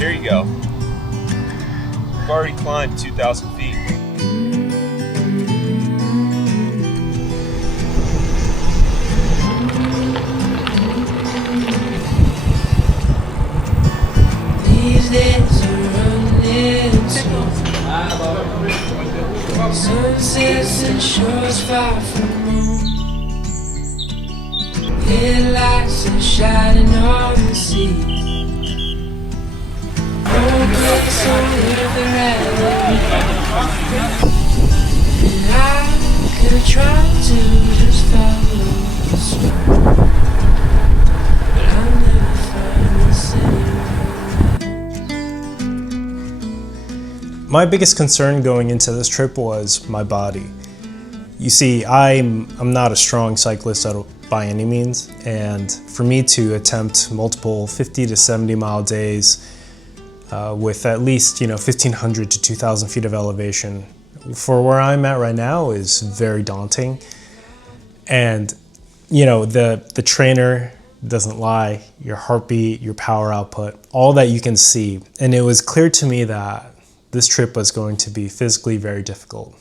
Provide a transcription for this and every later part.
There you go. We've already climbed 2,000 feet. These days are running slow. Sunsets and shores far from home. Headlights are shining on the sea. No place on earth that and I could try to just follow the sun, but I'll never find the same. My biggest concern going into this trip was my body. You see, I'm not a strong cyclist by any means, and for me to attempt multiple 50 to 70 mile days with at least 1,500 to 2,000 feet of elevation for where I'm at right now is very daunting. And the trainer doesn't lie, your heartbeat, your power output, all that you can see. And it was clear to me that this trip was going to be physically very difficult.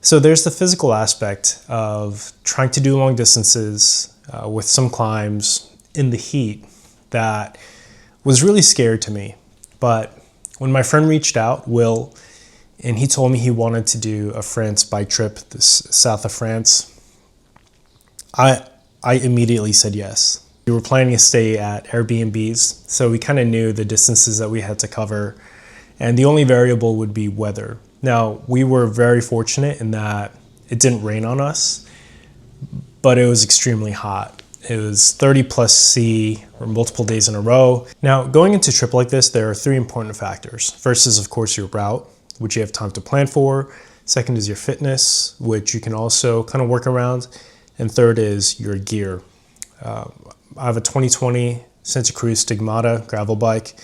So there's the physical aspect of trying to do long distances with some climbs in the heat that was really scary to me. But when my friend reached out, Will, and he told me he wanted to do a France bike trip, this south of France, I immediately said yes. We were planning to stay at Airbnbs, so we kind of knew the distances that we had to cover, and the only variable would be weather. Now, we were very fortunate in that it didn't rain on us, but it was extremely hot. It was 30 plus C or multiple days in a row. Now, going into a trip like this, there are three important factors. First is, of course, your route, which you have time to plan for. Second is your fitness, which you can also kind of work around. And third is your gear. I have a 2020 Santa Cruz Stigmata gravel bike,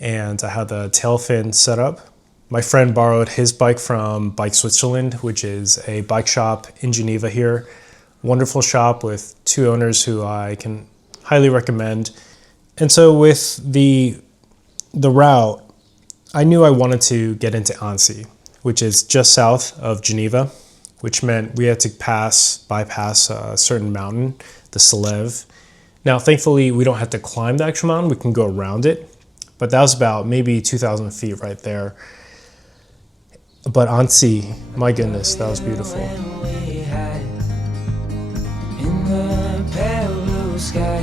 and I had the tail fin set up. My friend borrowed his bike from Bike Switzerland, which is a bike shop in Geneva here. Wonderful shop with two owners who I can highly recommend. And so with the route, I knew I wanted to get into Annecy, which is just south of Geneva, which meant we had to bypass a certain mountain, the Salève. Now, thankfully, we don't have to climb the actual mountain. We can go around it. But that was about maybe 2,000 feet right there. But Annecy, my goodness, that was beautiful. In the pale blue sky,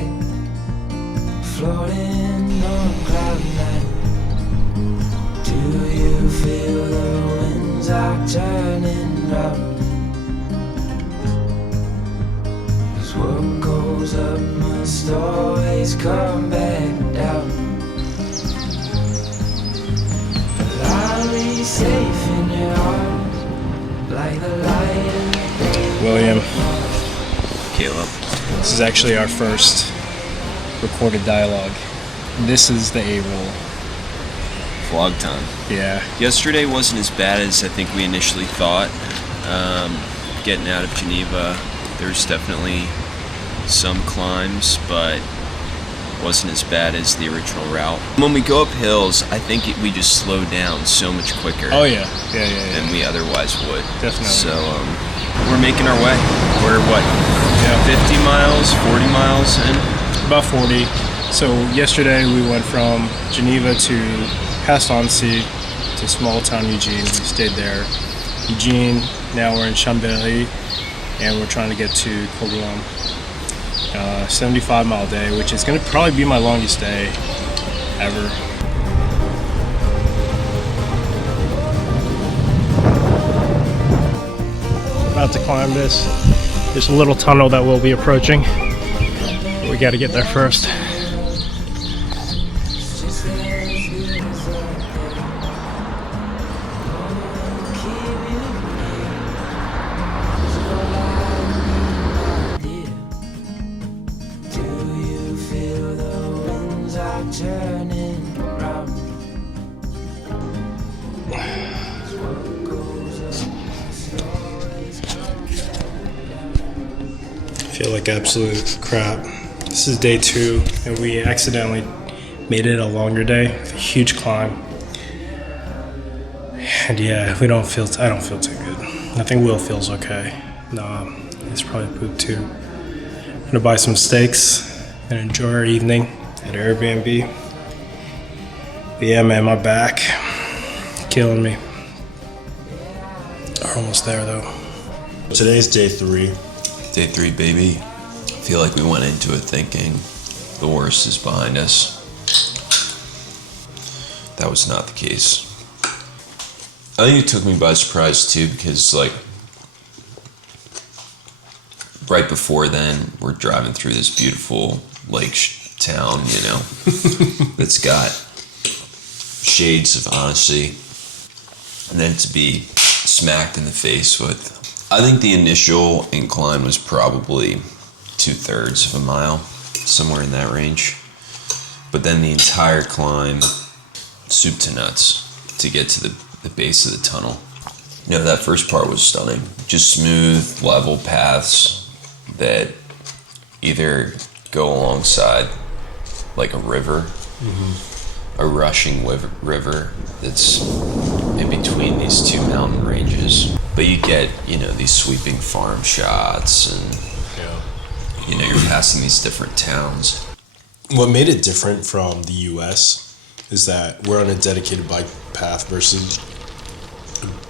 floating on cloud nine. Do you feel the winds are turning round? 'Cause what goes up must always come back down. I'll be safe in your arms, like the light. William. Caleb. This is actually our first recorded dialogue. This is the A-roll. Vlog time. Yeah. Yesterday wasn't as bad as I think we initially thought. Getting out of Geneva, there's definitely some climbs, but wasn't as bad as the original route. When we go up hills, I think we just slow down so much quicker. Oh yeah. Than we otherwise would. Definitely. So we're making our way. We're what? Yeah. 50 miles, 40 miles in? About 40. So yesterday we went from Geneva to past Annecy to small town Ugine. We stayed there. Ugine, now we're in Chambery, and we're trying to get to Corbelin. 75 mile day, which is going to probably be my longest day ever. About to climb this. There's a little tunnel that we'll be approaching, but we got to get there first. I feel like absolute crap. This is day 2, and we accidentally Made it a longer day, a huge climb. And yeah, I don't feel too good. I think Will feels okay. No, he's probably pooped too. I'm gonna buy some steaks and enjoy our evening at Airbnb. But yeah, man, my back killing me. We're almost there though. Today's day 3. Day 3, baby. I feel like we went into it thinking the worst is behind us. That was not the case. I think it took me by surprise too, because like right before then we're driving through this beautiful lake town, you know, that's got shades of Annecy, and then to be smacked in the face with, I think the initial incline was probably 2/3 of a mile, somewhere in that range, but then the entire climb, soup to nuts, to get to the base of the tunnel. You know, that first part was stunning. Just smooth, level paths that either go alongside like a river, a rushing river that's in between these two mountain ranges. But you get, you know, these sweeping farm shots, and you know, you're passing these different towns. What made it different from the US is that we're on a dedicated bike path versus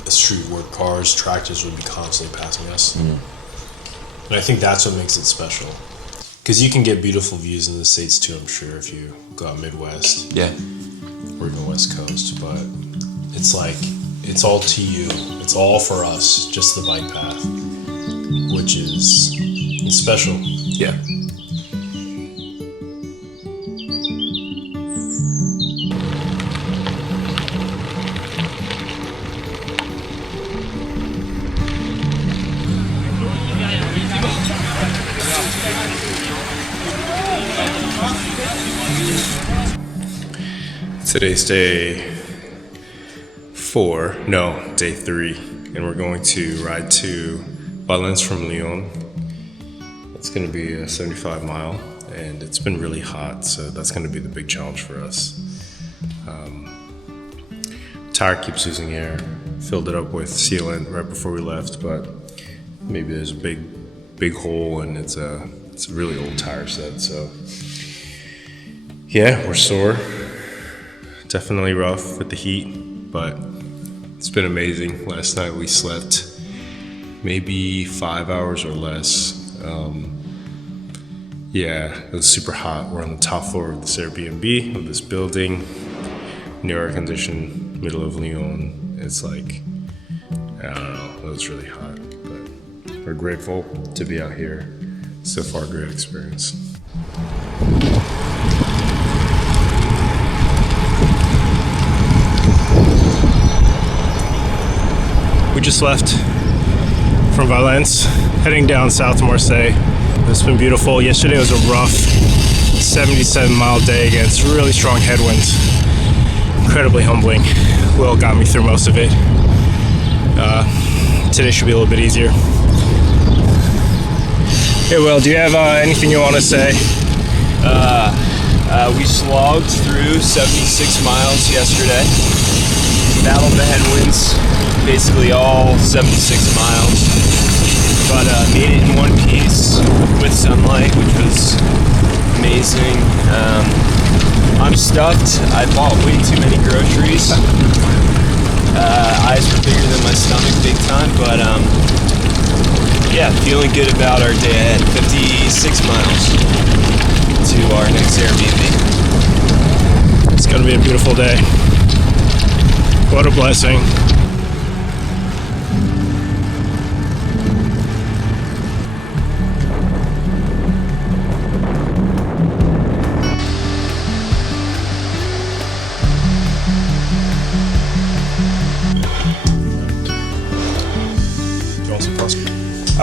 a street where cars, tractors would be constantly passing us. And I think that's what makes it special. Because you can get beautiful views in the States too, I'm sure, if you go out Midwest. Yeah. Or even West Coast, but it's like, it's all to you. It's all for us, just the bike path, which is, it's special. Yeah. Today's day 4, no, day 3, and we're going to ride to Valence from Lyon. It's going to be a 75 mile, and it's been really hot, so that's going to be the big challenge for us. Tire keeps losing air. Filled it up with sealant right before we left, but maybe there's a big hole, and it's a really old tire set. So yeah, we're sore. Definitely rough with the heat, but it's been amazing. Last night we slept maybe 5 hours or less. Yeah, it was super hot. We're on the top floor of this Airbnb, of this building, near air conditioned, middle of Lyon. It's like, I don't know, it was really hot, but we're grateful to be out here. So far, great experience. We just left from Valence, heading down south to Marseille. It's been beautiful. Yesterday was a rough 77-mile day against really strong headwinds. Incredibly humbling. Will got me through most of it. Today should be a little bit easier. Hey Will, do you have anything you want to say? We slogged through 76 miles yesterday. Battled the headwinds, basically all 76 miles. But made it in one piece with sunlight, which was amazing. I'm stuffed. I bought way too many groceries. Eyes were bigger than my stomach big time, but yeah, feeling good about our day ahead. 56 miles to our next Airbnb. It's gonna be a beautiful day. What a blessing.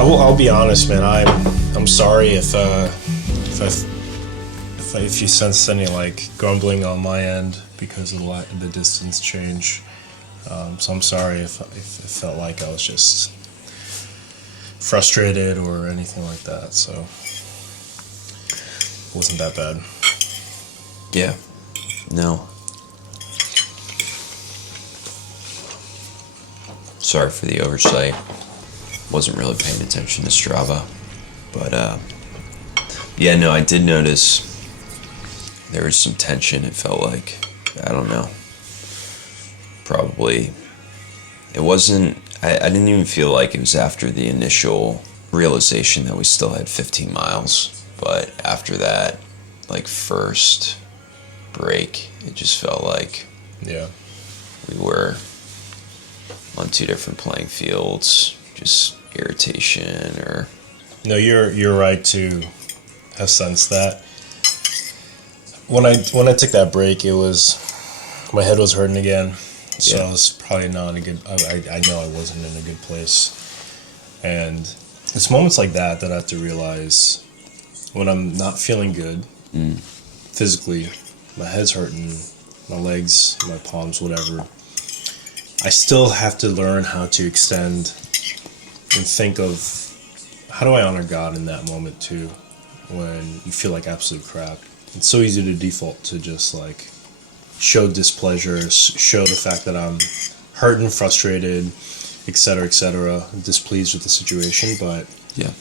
I'll be honest, man. I'm sorry if you sense any like grumbling on my end because of the distance change. So I'm sorry if it felt like I was just frustrated or anything like that. So it wasn't that bad. Yeah, No. Sorry for the oversight. Wasn't really paying attention to Strava. But, yeah, no, I did notice there was some tension. It felt like, I don't know, probably, it wasn't, I didn't even feel like it was after the initial realization that we still had 15 miles. But after that, like, first break, it just felt like we were on two different playing fields, just irritation or... No, you're right to have sensed that. When I took that break, it was, my head was hurting again, so I was probably not in a good, I know I wasn't in a good place. And it's moments like that that I have to realize when I'm not feeling good, physically, my head's hurting, my legs, my palms, whatever, I still have to learn how to extend and think of how do I honor God in that moment too, when you feel like absolute crap. It's so easy to default to just like show displeasure, show the fact that I'm hurt and frustrated, etc., displeased with the situation. But yeah,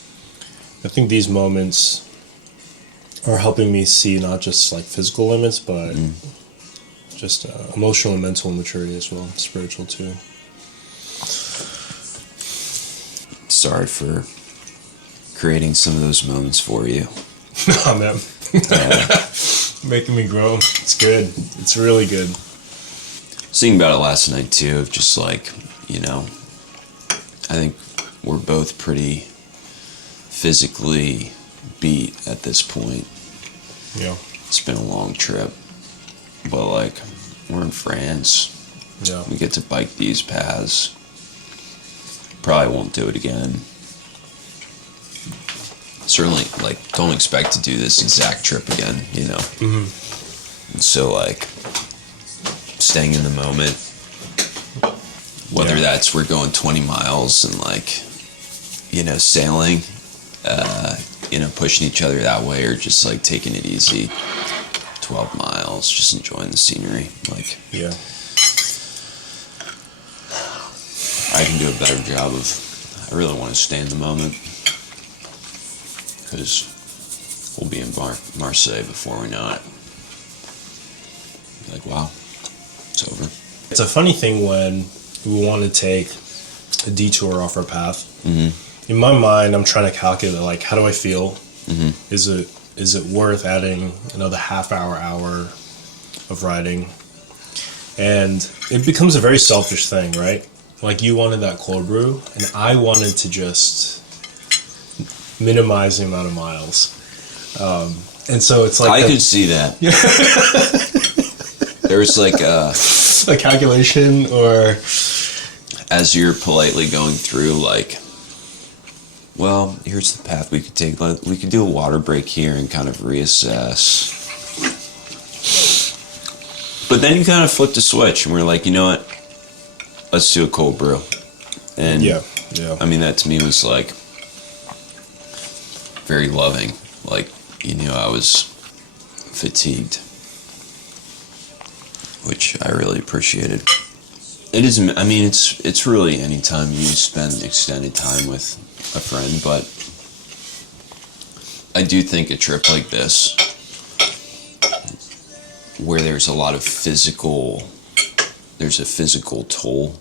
I think these moments are helping me see not just like physical limits, but just emotional and mental maturity as well, spiritual too. Sorry for creating some of those moments for you. No, man. Making me grow. It's good. It's really good. I was thinking about it last night too, of just like, you know, I think we're both pretty physically beat at this point. Yeah. It's been a long trip, but like, we're in France. Yeah. We get to bike these paths. Probably won't do it again. Certainly, like, don't expect to do this exact trip again, you know? And so, like, staying in the moment, whether that's we're going 20 miles and, like, you know, sailing, you know, pushing each other that way, or just, like, taking it easy, 12 miles, just enjoying the scenery, like... Yeah. I can do a better job of, I really want to stay in the moment, because we'll be in Marseille before we know it. Be like, wow, it's over. It's a funny thing when we want to take a detour off our path. In my mind, I'm trying to calculate, like, how do I feel? Is it worth adding another hour of riding? And it becomes a very selfish thing, right? Like, you wanted that cold brew, and I wanted to just minimize the amount of miles. And so it's like... I could see that. There's like a calculation, or... As you're politely going through, like, well, here's the path we could take. We could do a water break here and kind of reassess. But then you kind of flip the switch, and we're like, you know what? Let's do a cold brew. And yeah. I mean, that to me was like very loving. Like, you know, I was fatigued, which I really appreciated. It is, I mean, it's really any time you spend extended time with a friend, but I do think a trip like this, where there's a lot of there's a physical toll.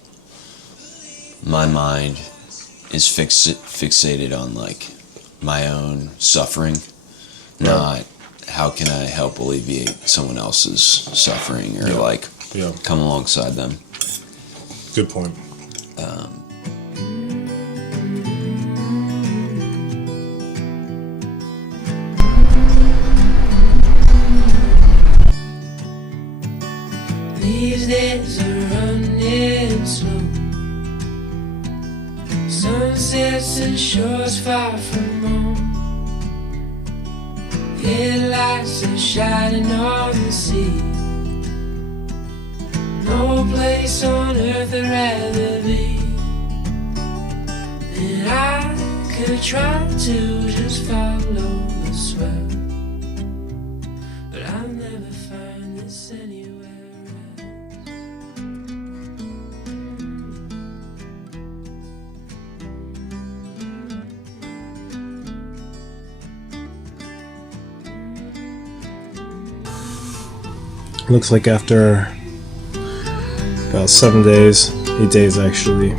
My mind is fixated on, like, my own suffering, not how can I help alleviate someone else's suffering, or like come alongside them. Good point. These days are running slow. Sunsets and shores far from home. Headlights are shining on the sea. No place on earth I'd rather be. And I could try to just follow the swell, but I'll never find this anywhere. Looks like after about 7 days, 8 days actually,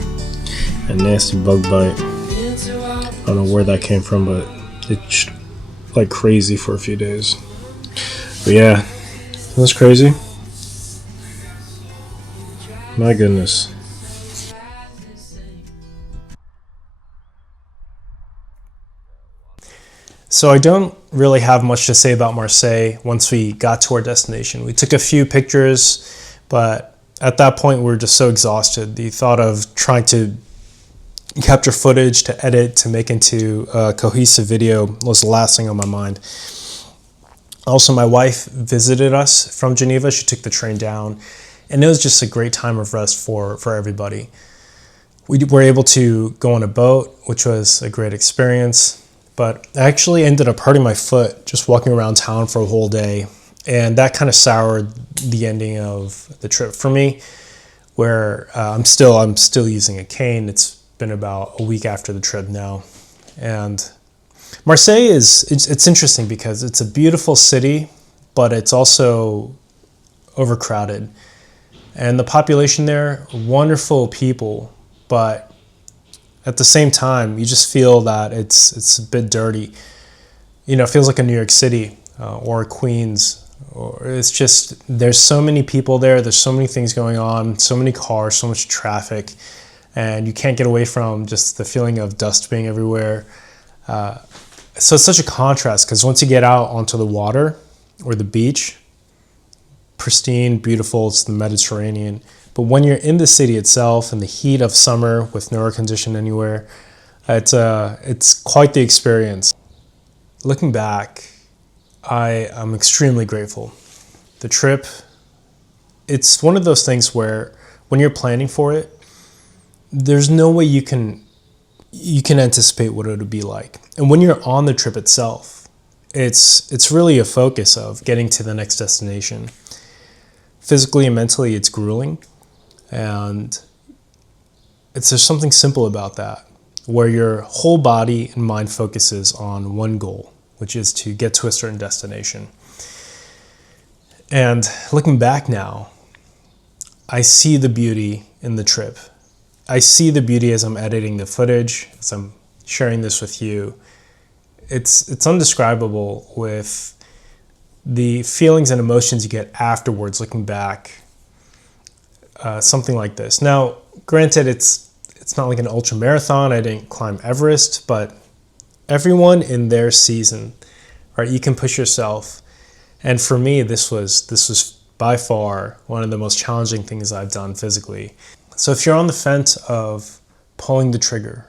a nasty bug bite. I don't know where that came from, but it's like crazy for a few days. But yeah, that's crazy. My goodness. So I don't really have much to say about Marseille once we got to our destination. We took a few pictures, but at that point we were just so exhausted. The thought of trying to capture footage, to edit, to make into a cohesive video was the last thing on my mind. Also, my wife visited us from Geneva. She took the train down, and it was just a great time of rest for everybody. We were able to go on a boat, which was a great experience. But I actually ended up hurting my foot just walking around town for a whole day. And that kind of soured the ending of the trip for me, where I'm still using a cane. It's been about a week after the trip now. And Marseille it's interesting because it's a beautiful city, but it's also overcrowded. And the population there, wonderful people, but at the same time, you just feel that it's a bit dirty. You know, it feels like a New York City or Queens. Or it's just, there's so many people there. There's so many things going on, so many cars, so much traffic. And you can't get away from just the feeling of dust being everywhere. So it's such a contrast because once you get out onto the water or the beach, pristine, beautiful, it's the Mediterranean. But when you're in the city itself in the heat of summer with no air condition anywhere, it's quite the experience. Looking back, I'm extremely grateful. The trip, it's one of those things where when you're planning for it, there's no way you can anticipate what it would be like. And when you're on the trip itself, it's really a focus of getting to the next destination. Physically and mentally, it's grueling. And there's something simple about that, where your whole body and mind focuses on one goal, which is to get to a certain destination. And looking back now, I see the beauty in the trip. I see the beauty as I'm editing the footage, as I'm sharing this with you. It's undescribable with the feelings and emotions you get afterwards looking back. Something like this. Now, granted, it's not like an ultra marathon. I didn't climb Everest, but everyone in their season, right? You can push yourself, and for me, this was by far one of the most challenging things I've done physically. So, if you're on the fence of pulling the trigger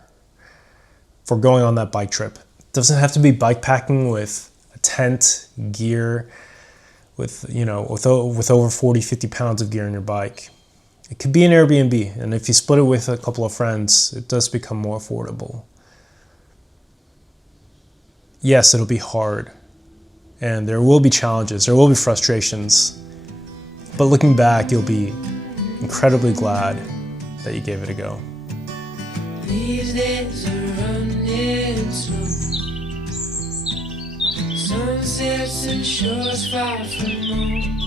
for going on that bike trip, it doesn't have to be bike packing with a tent, gear, with over 40, 50 pounds of gear on your bike. It could be an Airbnb, and if you split it with a couple of friends, it does become more affordable. Yes, it'll be hard, and there will be challenges, there will be frustrations, but looking back, you'll be incredibly glad that you gave it a go. These days are running slow. Sunsets and shores far from home.